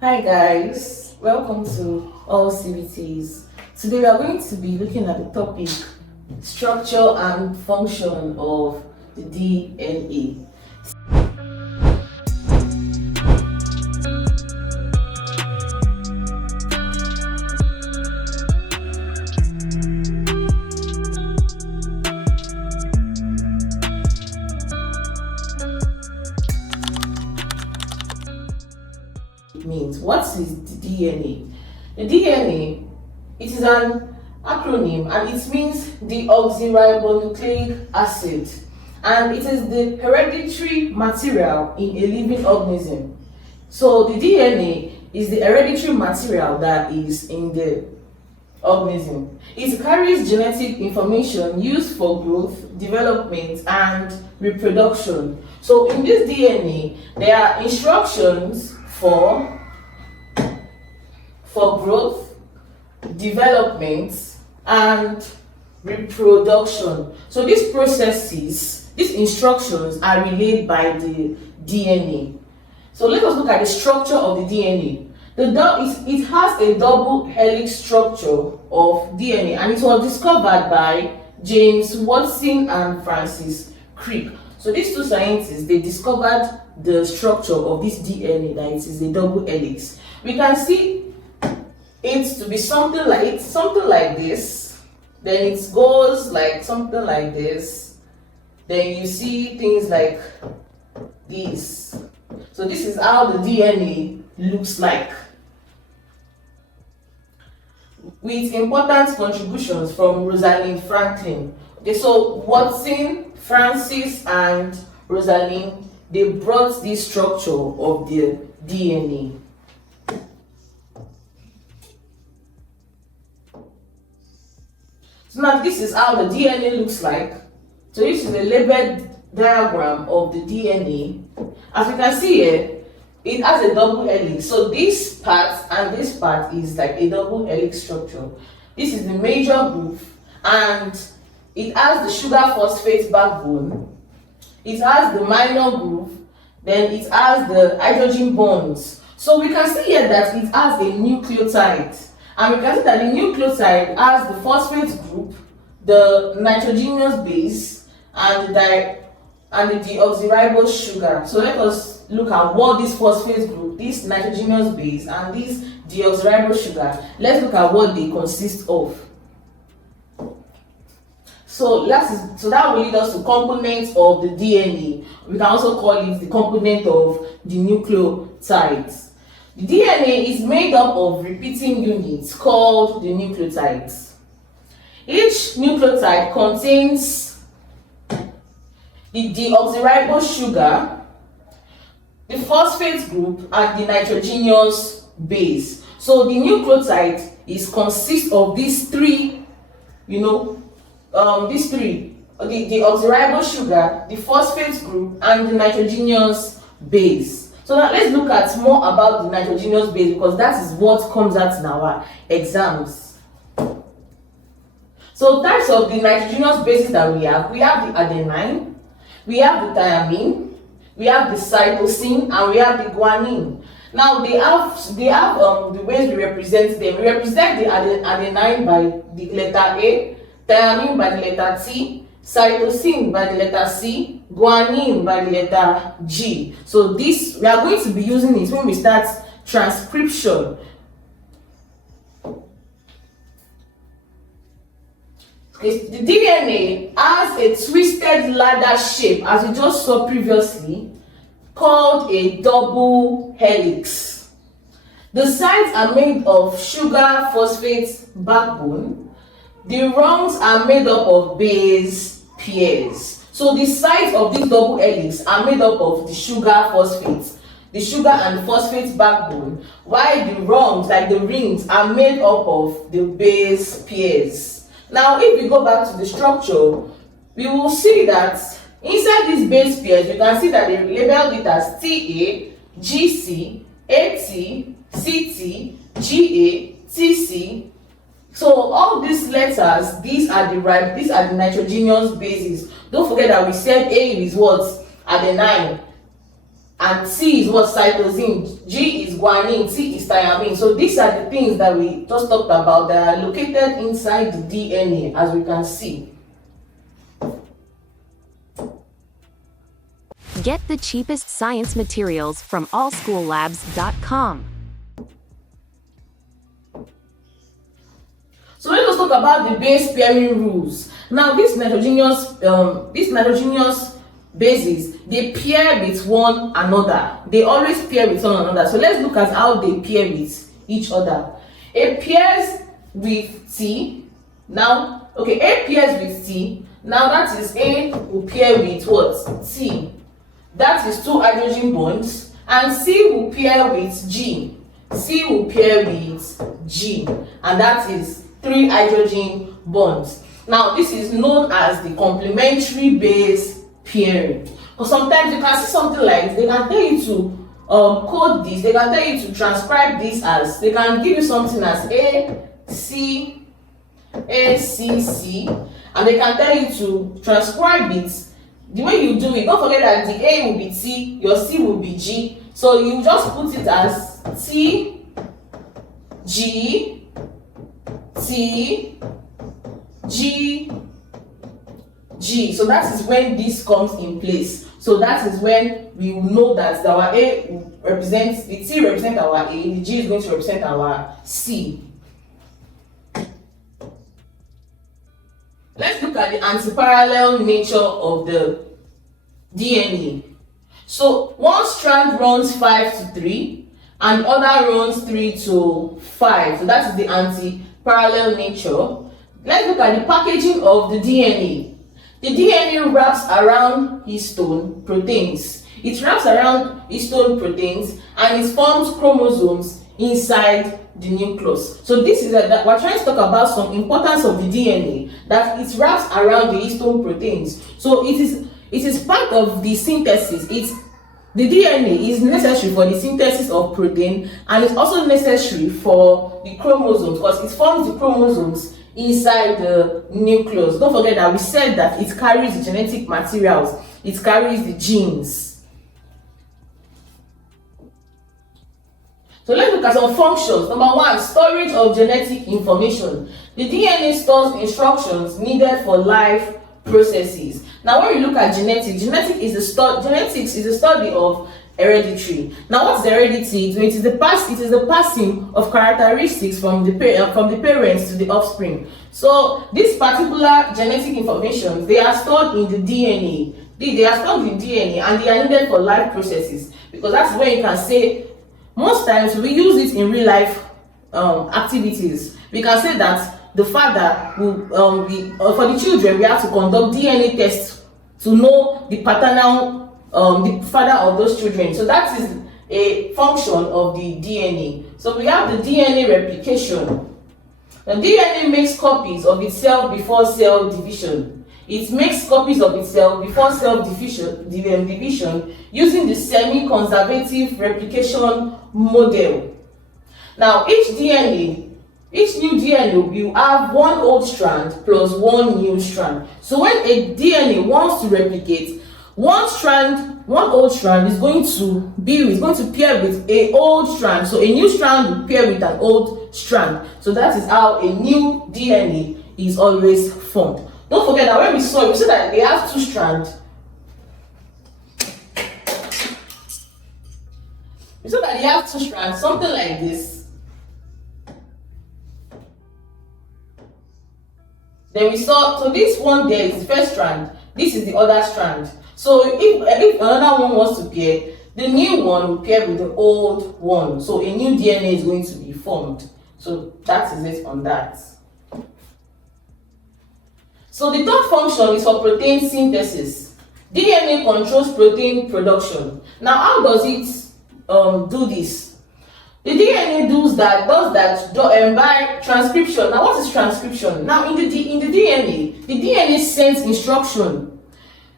Hi guys, welcome to AllCBTs. Today we are going to be looking at the topic structure and function of the DNA. Means what is the DNA? The DNA, it is an acronym and it means Deoxyribonucleic Acid, and it is the hereditary material in a living organism. So the DNA is the hereditary material that is in the organism. It carries genetic information used for growth, development, and reproduction. So in this DNA, there are instructions for growth, development, and reproduction. So these processes, these instructions are relayed by the DNA. So let us look at the structure of the DNA. It has a double helix structure of DNA, and it was discovered by James Watson and Francis Crick. So these two scientists, they discovered the structure of this DNA, that it is a double helix. We can see it to be something like this, then it goes like something like this, then you see things like this. So this is how the DNA looks like, with important contributions from Rosalind Franklin. Okay, so Watson, Francis, and Rosalind, they brought this structure of the DNA. So now this is how the DNA looks like. So this is a labeled diagram of the DNA. As you can see here, it has a double helix. So this part and this part is like a double helix structure. This is the major groove, and it has the sugar phosphate backbone. It has the minor groove, then it has the hydrogen bonds. So we can see here that it has a nucleotide. And we can see that the nucleotide has the phosphate group, the nitrogenous base, and the deoxyribose sugar. So let us look at what this phosphate group, this nitrogenous base, and this deoxyribose sugar, let's look at what they consist of. So that will lead us to components of the DNA. We can also call it the component of the nucleotides. The DNA is made up of repeating units called the nucleotides. Each nucleotide contains the deoxyribose sugar, the phosphate group, and the nitrogenous base. So the nucleotide consists of these three, the deoxyribose sugar, the phosphate group, and the nitrogenous base. So now let's look at more about the nitrogenous base, because that is what comes out in our exams. So types of the nitrogenous bases that we have the adenine, we have the thymine, we have the cytosine, and we have the guanine. Now they have the ways we represent them. We represent the adenine by the letter A, thymine by the letter T, cytosine by the letter C, guanine by the letter G. So this, we are going to be using it when we start transcription. The DNA has a twisted ladder shape, as we just saw previously, called a double helix. The sides are made of sugar phosphate backbone. The rungs are made up of base pairs. So the sides of this double helix are made up of the sugar phosphate, the sugar and phosphate backbone, while the rungs, like the rings, are made up of the base pairs. Now, if we go back to the structure, we will see that inside these base pairs, you can see that they labeled it as TA, GC, AT, CT, GA, TC. So all these letters, these are the nitrogenous bases. Don't forget that we said A is what? Adenine. and C is what? Cytosine, G is guanine, T is thiamine. So these are the things that we just talked about that are located inside the DNA, as we can see. Get the cheapest science materials from allschoollabs.com. So let us talk about the base pairing rules. Now, these nitrogenous bases, they pair with one another. They always pair with one another. So let's look at how they pair with each other. A pairs with T. Now, okay, A pairs with T. Now that is A will pair with what? T. That is 2 hydrogen bonds. And C will pair with G. C will pair with G. And that is 3 hydrogen bonds. Now, this is known as the complementary base pairing. But sometimes you can see something like this. They can tell you to code this. They can tell you to transcribe this as, they can give you something as ACC, and they can tell you to transcribe it. The way you do it, don't forget that the A will be T, your C will be G. So you just put it as T, G, T, G, G. So that is when this comes in place. So that is when we will know that our A represents, the T represents our A, the G is going to represent our C. Let's look at the antiparallel nature of the DNA. So one strand runs 5 to 3 and the other runs 3 to 5. So that is the anti-parallel nature. Let's look at the packaging of the DNA. The DNA wraps around histone proteins. It wraps around histone proteins and it forms chromosomes inside the nucleus. So this is that we're trying to talk about some importance of the DNA, that it wraps around the histone proteins. So it is part of the synthesis. The DNA is necessary for the synthesis of protein, and it's also necessary for the chromosomes because it forms the chromosomes inside the nucleus. Don't forget that we said that it carries the genetic materials, it carries the genes. So let's look at some functions. Number 1, storage of genetic information. The DNA stores instructions needed for life processes. Now, when we look at genetics is the study of heredity. Now, what's heredity? It is the passing of characteristics from the parents to the offspring. So, this particular genetic information, they are stored in the DNA. They are stored in the DNA and they are needed for life processes, because that's where you can say, most times we use it in real life activities. We can say that the father will for the children, we have to conduct DNA tests to know the paternal the father of those children. So that is a function of the DNA. So we have the DNA replication. The DNA makes copies of itself before cell division. It makes copies of itself before cell division using the semi-conservative replication model. Now, each new DNA will have one old strand plus one new strand. So when a DNA wants to replicate, one old strand is going to pair with an old strand. So a new strand will pair with an old strand. So that is how a new DNA is always formed. Don't forget that when we saw that they have 2 strands. We saw that they have 2 strands, something like this. Then we saw, so this one there is the first strand, this is the other strand. So if another one wants to pair, the new one will pair with the old one. So a new DNA is going to be formed. So that is it on that. So the third function is for protein synthesis. DNA controls protein production. Now, how does it do this? The DNA does that by transcription. Now, what is transcription? Now, in the DNA, the DNA sends instruction.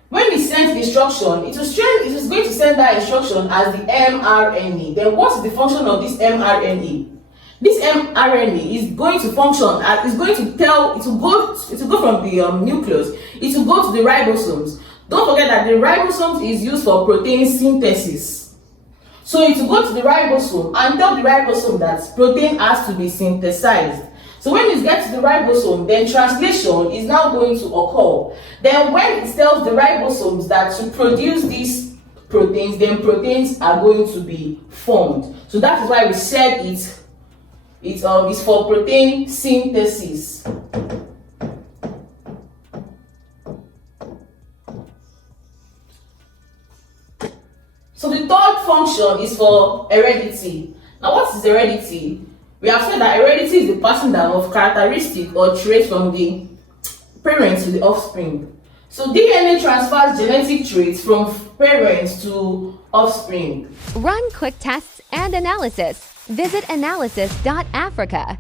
When it sends instruction, it is going to send that instruction as the mRNA. Then, what is the function of this mRNA? This mRNA is going to function, it will go from the nucleus, it will go to the ribosomes. Don't forget that the ribosomes is used for protein synthesis. So it will go to the ribosome and tell the ribosome that protein has to be synthesized. So when it gets to the ribosome, then translation is now going to occur. Then when it tells the ribosomes that to produce these proteins, then proteins are going to be formed. So that is why we said it's for protein synthesis. So the third function is for heredity. Now what is heredity? We have said that heredity is the passing down of characteristic or traits from the parents to the offspring. So DNA transfers genetic traits from parents to offspring. Run quick tests and analysis. Visit analysis.africa.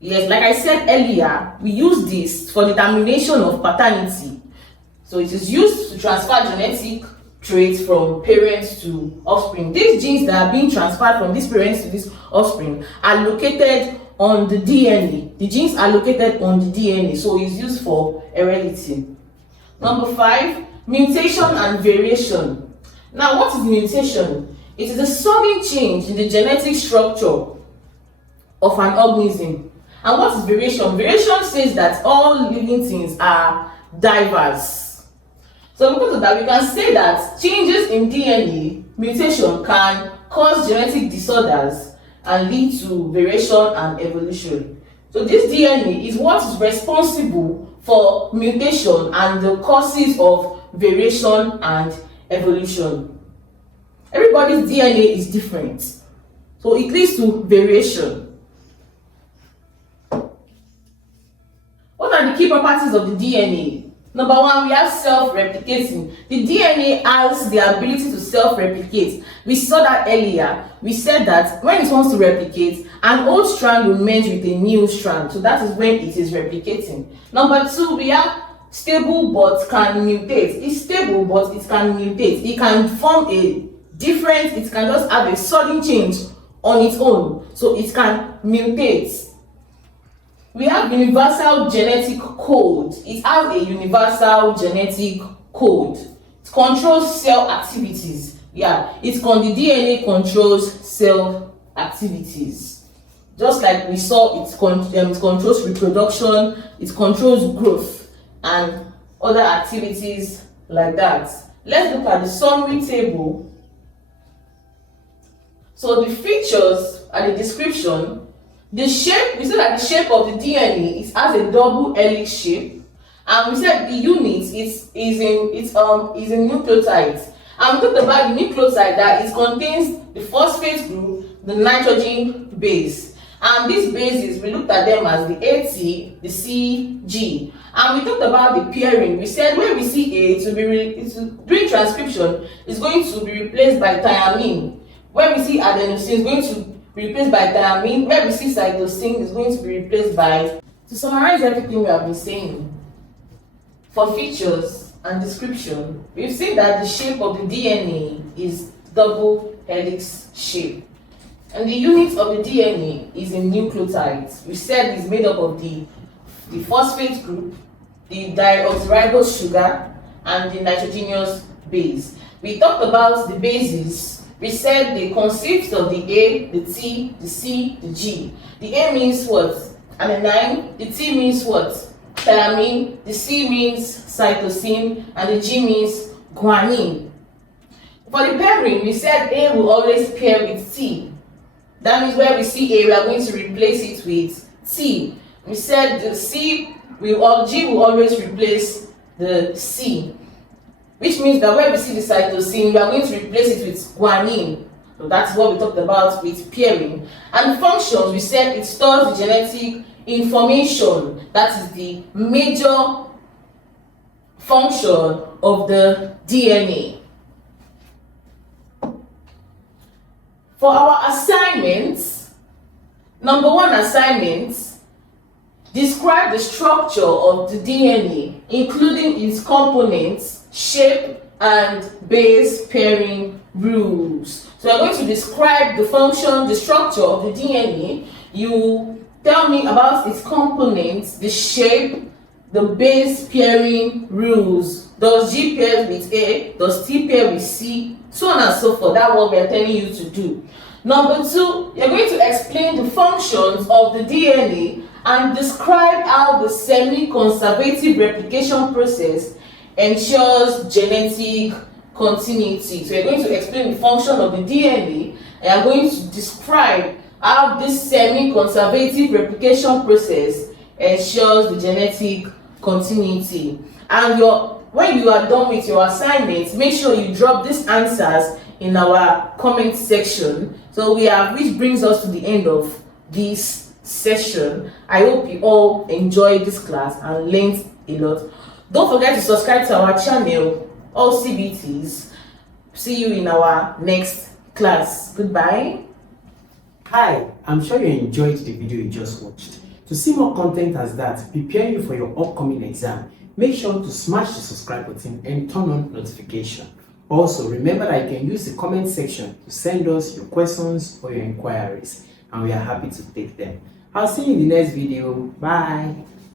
Yes, like I said earlier, we use this for determination of paternity. So it is used to transfer genetic traits from parents to offspring. These genes that are being transferred from these parents to this offspring are located on the DNA. The genes are located on the DNA, so it's used for heredity. Number 5, mutation and variation. Now, what is mutation? It is a sudden change in the genetic structure of an organism. And what is variation? Variation says that all living things are diverse. So because of that, we can say that changes in DNA mutation can cause genetic disorders and lead to variation and evolution. So this DNA is what is responsible for mutation and the causes of variation and evolution. Everybody's DNA is different, so it leads to variation. What are the key properties of the DNA? Number 1, we have self-replicating. The DNA has the ability to self-replicate. We saw that earlier. We said that when it wants to replicate, an old strand will merge with a new strand. So that is when it is replicating. Number 2, we have stable but can mutate. It's stable but it can mutate. It can form a different, it can just have a sudden change on its own. So it can mutate. We have universal genetic code. It has a universal genetic code. It controls cell activities. The DNA controls cell activities. Just like we saw, it controls reproduction, it controls growth, and other activities like that. Let's look at the summary table. So the features and the description. The shape, we said that the shape of the DNA is as a double helix shape, and we said the unit is in nucleotides. And we talked about the nucleotide that it contains the phosphate group, the nitrogen base, and these bases we looked at them as the AT, the C, G, and we talked about the pairing. We said when we see A, during transcription, it's going to be replaced by thiamine. When we see adenosine, it's going to replaced by thiamine. Where we see cytosine is going to be replaced by. To summarize everything we have been saying, for features and description, we've seen that the shape of the DNA is double helix shape, and the unit of the DNA is in nucleotides. We said it's made up of the phosphate group, the deoxyribose sugar, and the nitrogenous base. We talked about the bases. We said they consist of the A, the T, the C, the G. The A means what? Adenine. The T means what? Thiamine. The C means cytosine, and the G means guanine. For the pairing, we said A will always pair with T. That means where we see A, we are going to replace it with T. We said the G will always replace the C. Which means that when we see the cytosine, we are going to replace it with guanine. So that's what we talked about with pairing. And functions, we said it stores the genetic information. That is the major function of the DNA. For our assignments, number 1 assignment, describe the structure of the DNA, including its components, shape, and base pairing rules. So we're going to describe the function, the structure of the DNA. You tell me about its components, the shape, the base pairing rules Does G pair with A? Does T pair with C? So on and so forth. That's what we are telling you to do. Number 2, you're going to explain the functions of the DNA and describe how the semi-conservative replication process ensures genetic continuity. So you're going to explain the function of the DNA and you're going to describe how this semi-conservative replication process ensures the genetic continuity. And when you are done with your assignment, make sure you drop these answers in our comment section. So which brings us to the end of this session. I hope you all enjoyed this class and learned a lot. Don't forget to subscribe to our channel, AllCBTs. See you in our next class. Goodbye. Hi, I'm sure you enjoyed the video you just watched. To see more content as that, preparing you for your upcoming exam, make sure to smash the subscribe button and turn on notification. Also, remember that you can use the comment section to send us your questions or your inquiries, and we are happy to take them. I'll see you in the next video. Bye.